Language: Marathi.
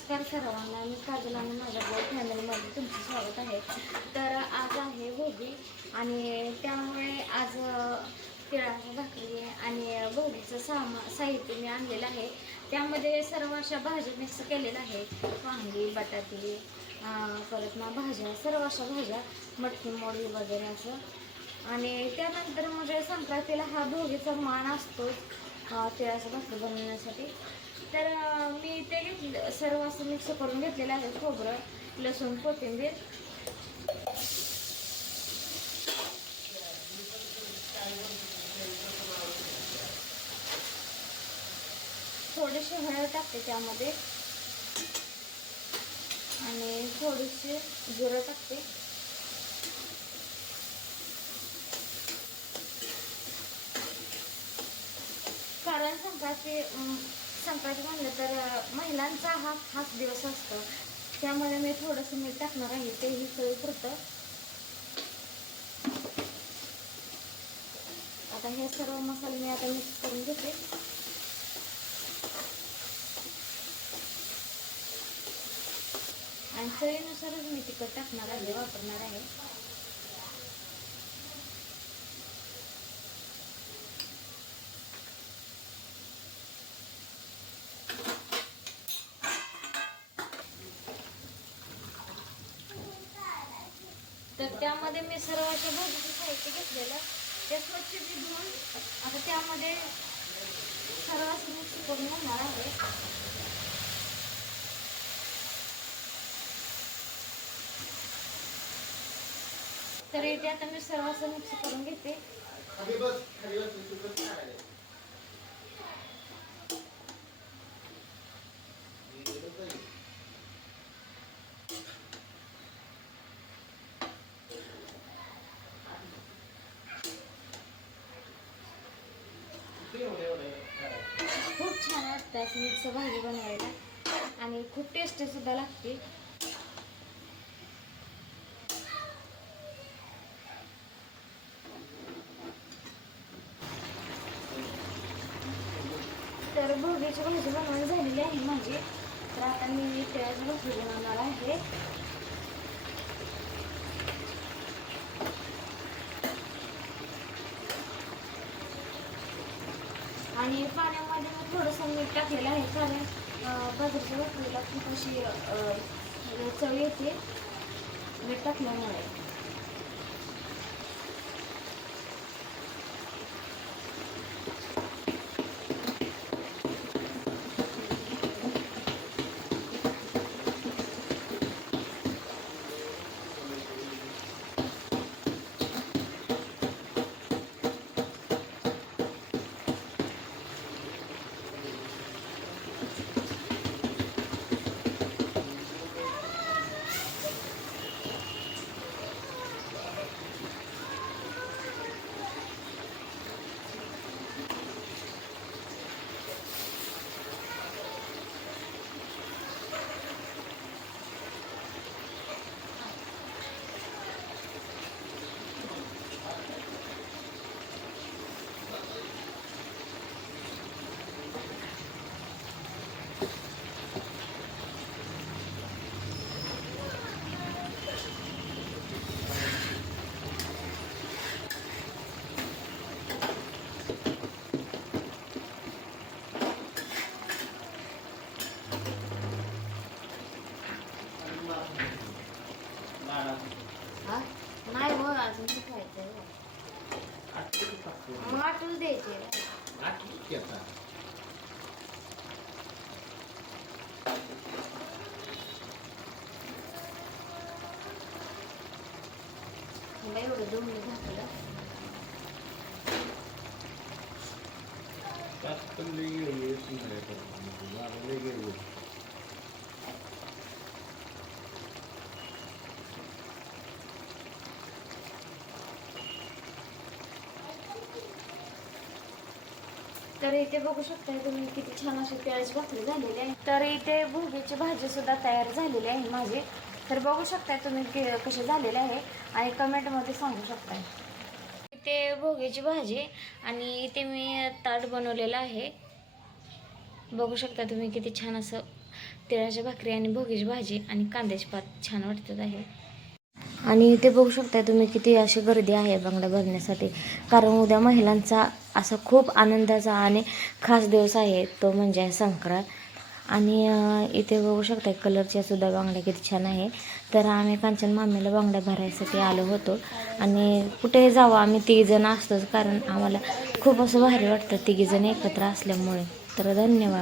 नमस्कार सर्वांना. मी काजल आणि माझ्या फॅमिलीमध्ये तुमचं स्वागत आहे. तर आज आहे भोगी आणि त्यामुळे आज तिळाची भाकरी आणि भोगीचं साहित्य मी आणलेलं आहे. त्यामध्ये सर्व अशा भाज्या मिक्स केलेल्या आहे. वांगी, बटाटे, परत ना भाज्या, सर्व अशा भाज्या, मटकी मोडी वगैरे असं. आणि त्यानंतर म्हणजे संक्रांतीला हा भोगीचा मान असतो तिळाचं भाकरी बनवण्यासाठी. तर मी ते घेतलं, सर्व असं मिक्स करून घेतलेलं आहे. खोबरं, लसूण, कोथिंबीर, थोडीशी हळद टाकते त्यामध्ये आणि थोडीशी जिरं टाकते. कारण संक्रांती म्हणलं तर महिलांचा हा खास दिवस असतो, त्यामुळे मी थोडंसं मीठ टाकणार आहे, तेही चवीपुरतं. आता हे सर्व मसाले मी आता मिक्स करून घेते. आणि चवीनुसारच मी तिखट टाकणार आहे, वापरणार आहे. तर त्यामध्ये मी सर्व अशा भाजीचं साहित्य घेतलेलं, ते स्वच्छ धुवून आता त्यामध्ये सर्व असं मिक्स करून घेणार आहे. तर इथे आता मी सर्व असं मिक्स करून घेते. खूप छान वाटतं असं मिक्स भाजी बनवायला आणि खूप टेस्टी सुद्धा लागते. तर भोगीची भाजी बनवून झालेली आहे माझी. तर आता मी तिळाची भाजी बनवणार आहे. आणि पाण्यामध्ये मी थोडंसं मीठ टाकलेलं आहे, कारण बाजरीच्या भाकरीला खूप अशी चव येते मीठ टाकल्यामुळे. नाही हो, अजून खायचं आटूच द्यायचे. मला एवढं दोन्ही घातलं. तर इथे बघू शकता तुम्ही किती छान अशी तिळाची भाकरी झालेली आहे. तर इथे भोगीची भाजी सुद्धा तयार झालेली आहे माझी. तर बघू शकताय तुम्ही कशी झालेली आहे आणि कमेंटमध्ये सांगू शकताय. इथे भोगीची भाजी आणि इथे मी ताट बनवलेलं आहे. बघू शकता तुम्ही किती छान असं तिळाच्या भाकरी आणि भोगीची भाजी आणि कांद्याची पात छान वाटतात आहे. आणि ते बघू शकता तुम्ही किती अशी गर्दी आहे बांगड्या भरण्यासाठी, कारण उद्या महिलांचा असा खूप आनंदाचा आणि खास दिवस आहे, तो म्हणजे संक्रांत. आणि इथे बघू शकता कलरच्या सुद्धा बांगड्या किती छान आहे. तर आम्ही कांचन मामीला बांगड्या भरायसाठी आलो होतो आणि कुठेही जावं आम्ही तिघीजण असतोच, कारण आम्हाला खूप असं भारी वाटतं तिघीजण एकत्र असल्यामुळे. तर धन्यवाद.